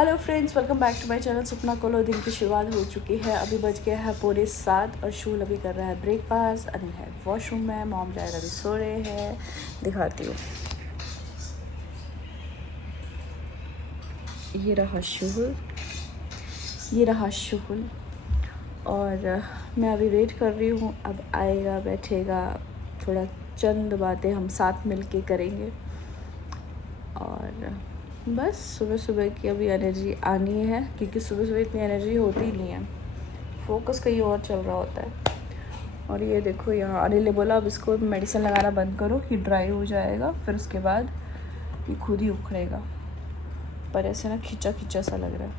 Hello friends, welcome back to my channel Sapna कोलो। दिन की शुरुआत हो चुकी है। अभी बज गया है पूरे 7 और शूल अभी कर रहा है ब्रेकफास्ट। अनिल है वॉशरूम में, मॉम डैड अभी सो रहे हैं। दिखाती हूँ, ये रहा शुहुल, ये रहा शुहुल। और मैं अभी वेट कर रही हूँ, अब आएगा, बैठेगा, थोड़ा चंद बातें हम साथ मिल के करेंगे। और बस सुबह सुबह की अभी एनर्जी आनी है, क्योंकि सुबह सुबह इतनी एनर्जी होती नहीं है, फोकस कहीं और चल रहा होता है। और ये देखो, यहाँ अनिल ने बोला अब इसको मेडिसिन लगाना बंद करो, ये ड्राई हो जाएगा, फिर उसके बाद ये खुद ही उखड़ेगा। पर ऐसे ना खिंचा खिंचा सा लग रहा है।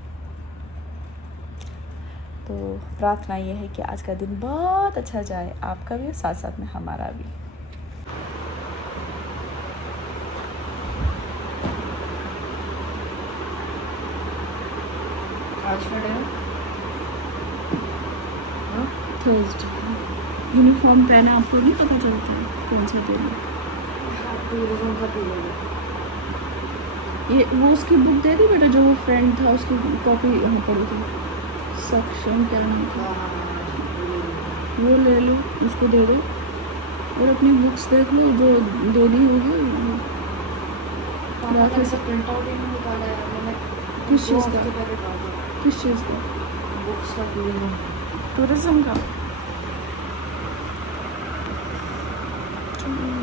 तो प्रार्थना ये है कि आज का दिन बहुत अच्छा जाए, आपका भी, साथ साथ में हमारा भी। आज का डे थर्सडे। यूनिफॉर्म पहना, आपको नहीं पता चलता है कौन सा दिन है। ये वो उसकी बुक दे दी बेटा, जो वो फ्रेंड था उसकी कॉपी यहाँ पड़ी थी, सक्षम क्या नाम था, वो ले लो, उसको दे दो। और अपनी बुक्स देख लो, जो देनी होगी। प्रिंट आउट ही नहीं निकाला है मैंने। किस चीज़ का? किस चीज़ का? बुक्स का टूरिज्म का।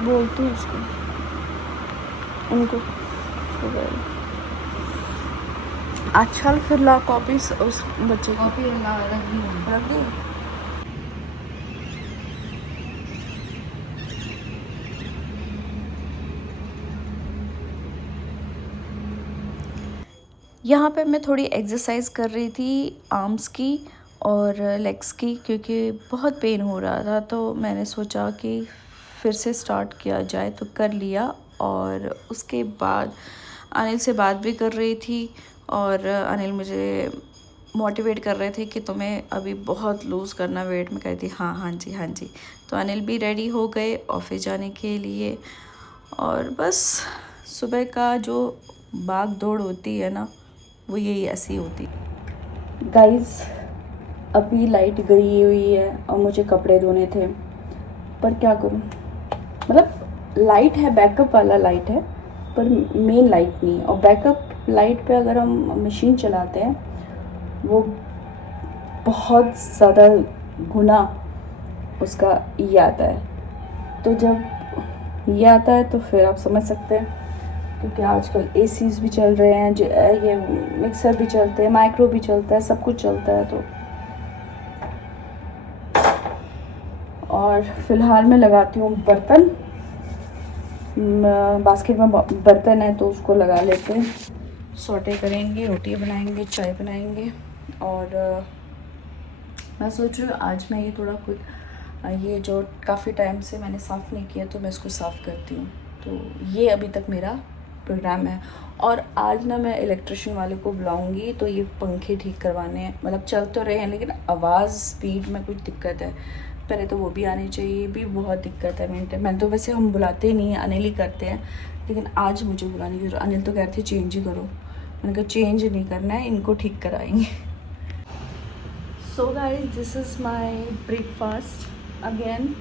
बोलती हूँ उसको, उनको। अच्छा, फिर ला कॉपीज उस बच्चे को कॉपी रख दी। यहाँ पे मैं थोड़ी एक्सरसाइज कर रही थी, आर्म्स की और लेग्स की, क्योंकि बहुत पेन हो रहा था। तो मैंने सोचा कि फिर से स्टार्ट किया जाए, तो कर लिया। और उसके बाद अनिल से बात भी कर रही थी, और अनिल मुझे मोटिवेट कर रहे थे कि तुम्हें अभी बहुत लूज़ करना वेट। में कहती हाँ जी हाँ जी। तो अनिल भी रेडी हो गए ऑफिस जाने के लिए। और बस सुबह का जो भाग दौड़ होती है ना, वो यही ऐसी होती है। गाइस, अभी लाइट गई हुई है और मुझे कपड़े धोने थे, पर क्या करूं। मतलब लाइट है, बैकअप वाला लाइट है, पर मेन लाइट नहीं। और बैकअप लाइट पे अगर हम मशीन चलाते हैं, वो बहुत ज़्यादा गुना उसका ये आता है। तो जब ये आता है तो फिर आप समझ सकते हैं, क्योंकि आजकल एसीज भी चल रहे हैं, ये मिक्सर भी चलते हैं, माइक्रो भी चलता है, सब कुछ चलता है। तो और फिलहाल मैं लगाती हूँ बर्तन, बास्केट में बर्तन है तो उसको लगा लेते हैं। सौटे करेंगे, रोटी बनाएंगे, चाय बनाएंगे। और मैं सोच रही हूँ आज मैं ये थोड़ा कुछ, ये जो काफ़ी टाइम से मैंने साफ़ नहीं किया, तो मैं इसको साफ़ करती हूँ। तो ये अभी तक मेरा प्रोग्राम है। और आज ना मैं इलेक्ट्रिशियन वाले को बुलाऊंगी, तो ये पंखे ठीक करवाने हैं। मतलब चल तो रहे हैं, लेकिन आवाज़ स्पीड में कुछ दिक्कत है। पहले तो वो भी आनी चाहिए, भी बहुत दिक्कत है। मैंने तो वैसे हम बुलाते ही नहीं हैं, अनिल ही करते हैं, लेकिन आज मुझे बुलाने की जरूरत। अनिल तो कहते चेंज ही करो, मैंने कहा चेंज नहीं करना है, इनको ठीक कराएंगे। So guys, this is my breakfast again,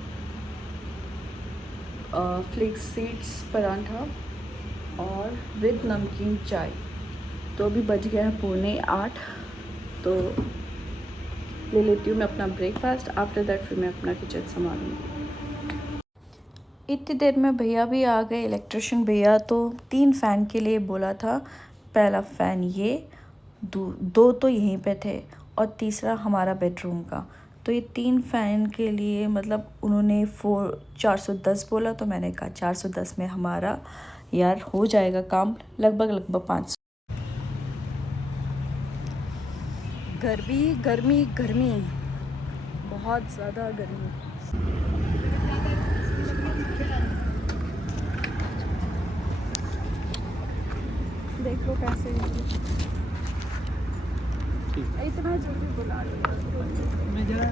flax seeds paratha और विद नमकीन चाय। तो अभी बज गया है 7:45, तो ले लेती हूँ मैं अपना ब्रेकफास्ट। आफ्टर दैट फिर मैं अपना किचन संभालूंगी। इतनी देर में भैया भी आ गए, इलेक्ट्रिशियन भैया। तो 3 फ़ैन के लिए बोला था। पहला फ़ैन ये, दो तो यहीं पे थे, और तीसरा हमारा बेडरूम का। तो ये 3 फ़ैन के लिए, मतलब उन्होंने 410 बोला, तो मैंने कहा 410 में हमारा यार हो जाएगा काम, लगभग 500। गर्मी बहुत ज़्यादा गर्मी। देख लो कैसे इतना जल्दी बुला लिया, मैं जरा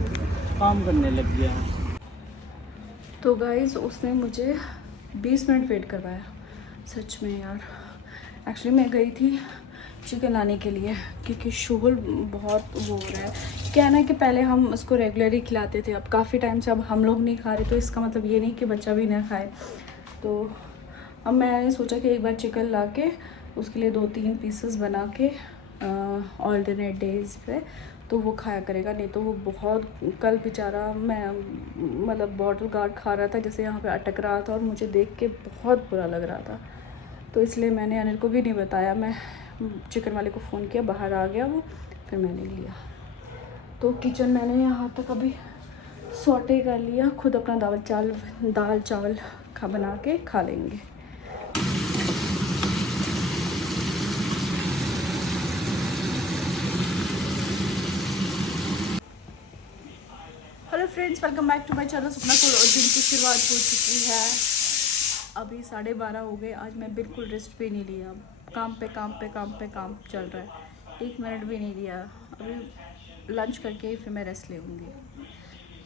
काम करने लग गया। तो गाइज़ उसने मुझे 20 मिनट वेट करवाया। सच में यार, एक्चुअली मैं गई थी चिकन लाने के लिए, क्योंकि शोल बहुत वो हो रहा है। क्या है ना कि पहले हम उसको रेगुलरली खिलाते थे, अब काफ़ी टाइम से अब हम लोग नहीं खा रहे, तो इसका मतलब ये नहीं कि बच्चा भी ना खाए। तो अब मैंने सोचा कि एक बार चिकन ला के उसके लिए 2-3 पीसेस बना के ऑल्टरनेट डेज पे तो वो खाया करेगा। नहीं तो वो बहुत, कल बेचारा मैं मतलब बॉटल गार्ड खा रहा था, जैसे यहाँ पे अटक रहा था और मुझे देख के बहुत बुरा लग रहा था। तो इसलिए मैंने अनिल को भी नहीं बताया, मैं चिकन वाले को फ़ोन किया, बाहर आ गया वो, फिर मैंने लिया। तो किचन मैंने यहाँ तक अभी सॉटे कर लिया, खुद अपना दाल चावल बना के खा लेंगे। Hello friends, welcome back to my channel Sapna कुल। और दिन की शुरुआत हो चुकी है, अभी 12:30 हो गए। आज मैं बिल्कुल रेस्ट भी नहीं लिया, काम पे काम चल रहा है, 1 मिनट भी नहीं लिया। अभी लंच करके ही फिर मैं रेस्ट लेूँगी।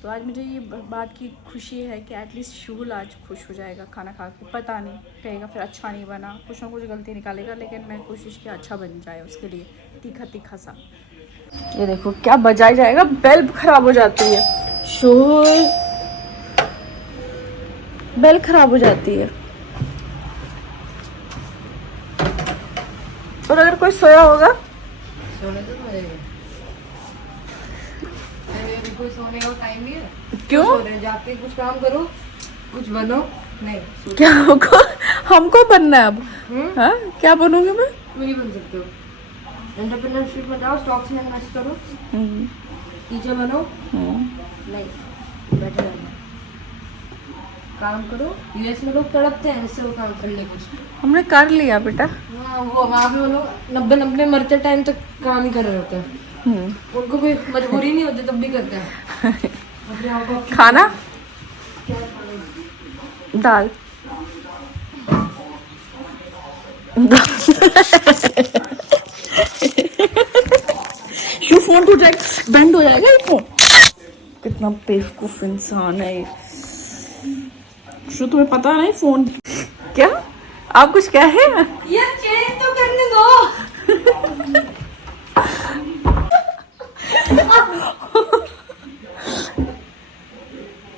तो आज मुझे ये बात की खुशी है कि एटलीस्ट शुगल आज खुश हो जाएगा खाना खा के। पता नहीं, कहेगा फिर अच्छा नहीं बना, कुछ ना कुछ गलती निकालेगा, लेकिन मैं कोशिश की अच्छा बन जाए उसके लिए, तीखा सा। ये देखो क्या बजाया जाएगा, बेल खराब हो जाती है, शोर बेल खराब हो जाती है। और अगर कोई सोया होगा, सोने तो मरेगा। कोई सोने का टाइम नहीं है। क्यों? सो रहे, जाके कुछ काम करो, कुछ बनो। नहीं क्या हमको बनना है अब? हाँ, क्या बनूंगी मैं? क्यों नहीं बन सकते हो? एंटरप्रेन्योरशिप में जाओ, स्टॉक्स में इन्वेस्ट करो, टीचर बनो। नहीं, बैठे रहना, काम करो। यूएस में लोग तड़पते हैं इससे वो काम करने कुछ। हमने कर लिया बेटा। हाँ, वो वहाँ पे वो लोग 90 मरते टाइम तक काम ही कर रहे होते हैं। उनको कोई मजबूरी नहीं होती, तब भी करते हैं अपने आप को। खाना दाल ये फोन टूट जाएगा, बेंड हो जाएगा ये फोन। कितना बेवकूफ इंसान है ये। तुम्हें पता नहीं फोन क्या? आप कुछ क्या है यार, चेंज तो करने दो।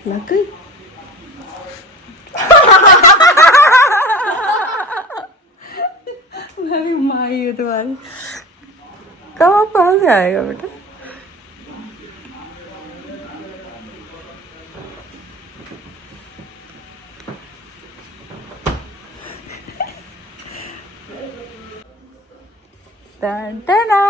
लग गई। मेरी माँ ही है तुम्हारी। कब आप कहाँ से आएगा बेटा? टन-टना।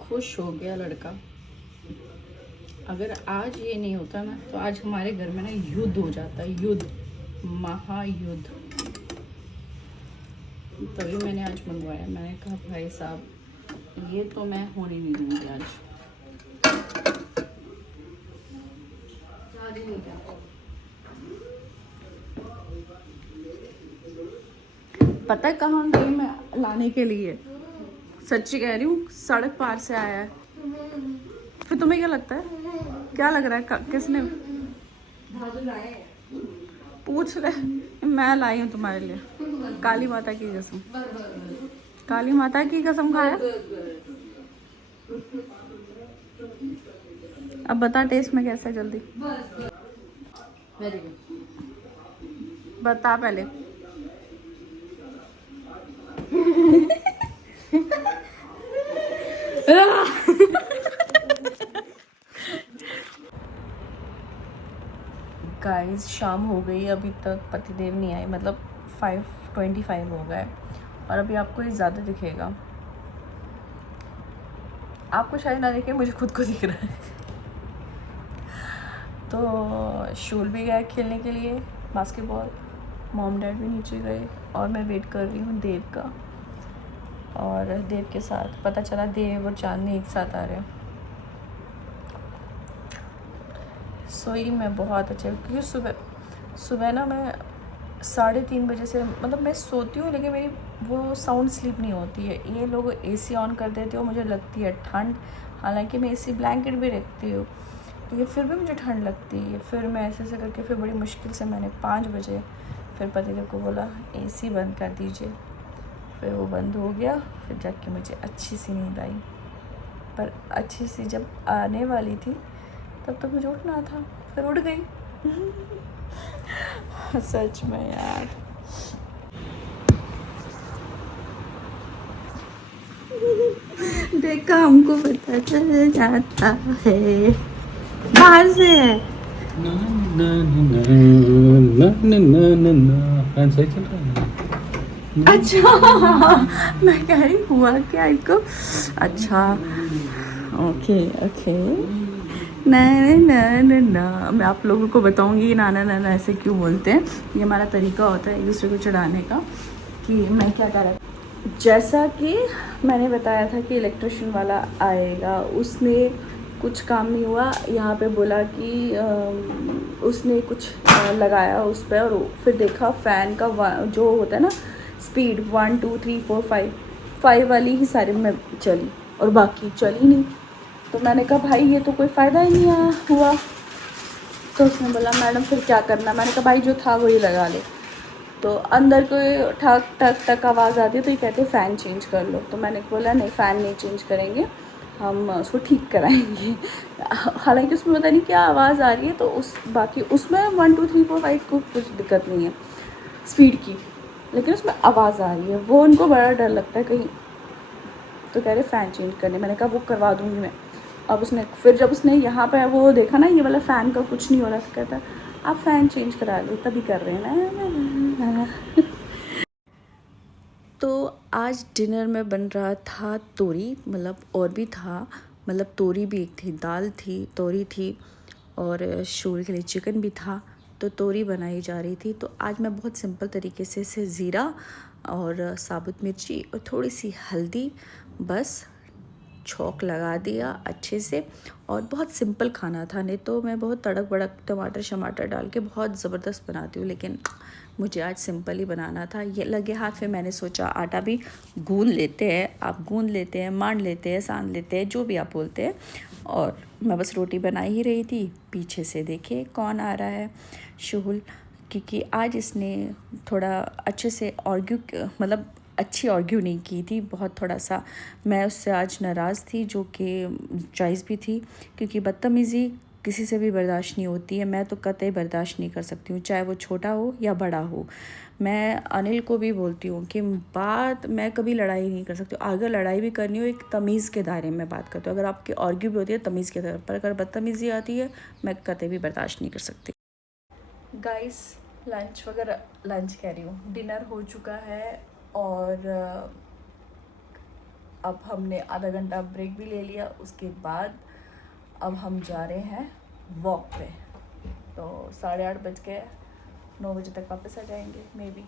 खुश हो गया लड़का। अगर आज ये नहीं होता ना, तो आज हमारे घर में ना युद्ध हो जाता, युद्ध, महायुद्ध। तभी मैंने आज मंगवाया। मैंने कहा भाई साहब, ये तो मैं होने नहीं दूंगी आज। पता है कहाँ गई मैं लाने के लिए? सच्ची कह रही हूँ, सड़क पार से आया है। फिर तुम्हें क्या लगता है? क्या लग रहा है? किसने पूछ ले? मैं लाई हूँ तुम्हारे लिए, काली माता की कसम। काली माता की कसम खाया। अब बता टेस्ट में कैसा है, जल्दी बता पहले। गाइस शाम हो गई, अभी तक पतिदेव नहीं आए, मतलब 5:25 हो गए और अभी आपको ये ज़्यादा दिखेगा। आपको शायद ना दिखे, मुझे खुद को दिख रहा है। तो शूल भी गए खेलने के लिए बास्केटबॉल, मॉम डैड भी नीचे गए और मैं वेट कर रही हूँ देव का। और देव के साथ पता चला देव और चांदनी एक साथ आ रहे हैं। सोई मैं बहुत अच्छे, क्योंकि सुबह ना मैं 3:30 बजे से, मतलब मैं सोती हूँ लेकिन मेरी वो साउंड स्लीप नहीं होती है। ये लोग एसी ऑन कर देते हो, मुझे लगती है ठंड, हालांकि मैं एसी ब्लैंकेट भी रखती हूँ लेकिन फिर भी मुझे ठंड लगती है। फिर मैं ऐसे ऐसे करके फिर बड़ी मुश्किल से मैंने 5 बजे फिर पतिदेव को बोला एसी बंद कर दीजिए, फिर वो बंद हो गया। फिर जाके मुझे अच्छी सी नींद आई, पर अच्छी सी जब आने वाली थी तब तक मुझे उठना था, फिर उठ गई। सच में यार। देखा, हमको पता चल जाता है, बाहर से है। ना ना ना ना ना ना ना ना फैन सही चल रहा है। अच्छा मैं कह रही हुआ क्या इनको। अच्छा ओके ओके। ना ना ना ना, मैं आप लोगों को बताऊंगी नाना नाना ऐसे क्यों बोलते हैं। ये हमारा तरीका होता है एक दूसरे को चढ़ाने का। कि मैं क्या कर रहा था, जैसा कि मैंने बताया था कि इलेक्ट्रिशियन वाला आएगा, उसने कुछ काम नहीं हुआ। यहाँ पे बोला कि उसने कुछ लगाया उस पर, और फिर देखा फ़ैन का जो होता है ना स्पीड 1 2 3 4 5 वाली ही सारी में चली और बाकी चली नहीं। तो मैंने कहा भाई ये तो कोई फ़ायदा ही नहीं हुआ। तो उसने बोला मैडम फिर क्या करना। मैंने कहा भाई जो था वही लगा ले। तो अंदर कोई ठक ठक ठक आवाज़ आती है तो ये कहते हैं फ़ैन चेंज कर लो। तो मैंने बोला नहीं, फ़ैन नहीं चेंज करेंगे, हम उसको ठीक कराएंगे। हालांकि उसमें पता नहीं क्या आवाज़ आ रही है। तो उस बाकी उसमें 1 2 3 4 5 को कुछ दिक्कत नहीं है स्पीड की, लेकिन उसमें आवाज़ आ रही है, वो उनको बड़ा डर लगता है कहीं। तो कह रहे फ़ैन चेंज करने। मैंने कहा वो करवा दूँगी मैं। अब उसने फिर जब उसने यहाँ पे वो देखा ना ये वाला फ़ैन का कुछ नहीं हो रहा, तो कहता आप फ़ैन चेंज करा लो, तभी कर रहे हैं ना। तो आज डिनर में बन रहा था तोरी, मतलब और भी था, मतलब तोरी भी एक थी, दाल थी, तोरी थी और शोर के लिए चिकन भी था। तो तोरी बनाई जा रही थी। तो आज मैं बहुत सिंपल तरीके से ज़ीरा और साबुत मिर्ची और थोड़ी सी हल्दी, बस छौंक लगा दिया अच्छे से। और बहुत सिंपल खाना था, नहीं तो मैं बहुत तड़क भड़क टमाटर शमाटर डाल के बहुत ज़बरदस्त बनाती हूँ, लेकिन मुझे आज सिंपल ही बनाना था। ये लगे हाथ। फिर मैंने सोचा आटा भी गूंद लेते हैं, आप गूंद लेते हैं, मान लेते हैं, सान लेते हैं, जो भी आप बोलते हैं। और मैं बस रोटी बना ही रही थी। पीछे से देखिए कौन आ रहा है, शुहुल, क्योंकि आज इसने थोड़ा अच्छे से मतलब अच्छी आर्ग्यू नहीं की थी, बहुत थोड़ा सा मैं उससे आज नाराज़ थी, जो कि जायज़ भी थी, क्योंकि बदतमीज़ी किसी से भी बर्दाश्त नहीं होती है। मैं तो कतई बर्दाश्त नहीं कर सकती हूँ, चाहे वो छोटा हो या बड़ा हो। मैं अनिल को भी बोलती हूँ कि मैं कभी लड़ाई नहीं कर सकती। अगर लड़ाई भी करनी हो एक तमीज़ के दायरे में बात करती हूँ। अगर आपकी आर्ग्यू भी होती है तमीज़ के दायरे पर, अगर बदतमीज़ी आती है मैं कतई भी बर्दाश्त नहीं कर सकती। गाइस लंच वगैरह, लंच कह रही हूँ, डिनर हो चुका है और अब हमने आधा घंटा ब्रेक भी ले लिया। उसके बाद अब हम जा रहे हैं वॉक पे। तो 8:30 बज गए, 9 बजे तक वापस आ जाएंगे मे बी।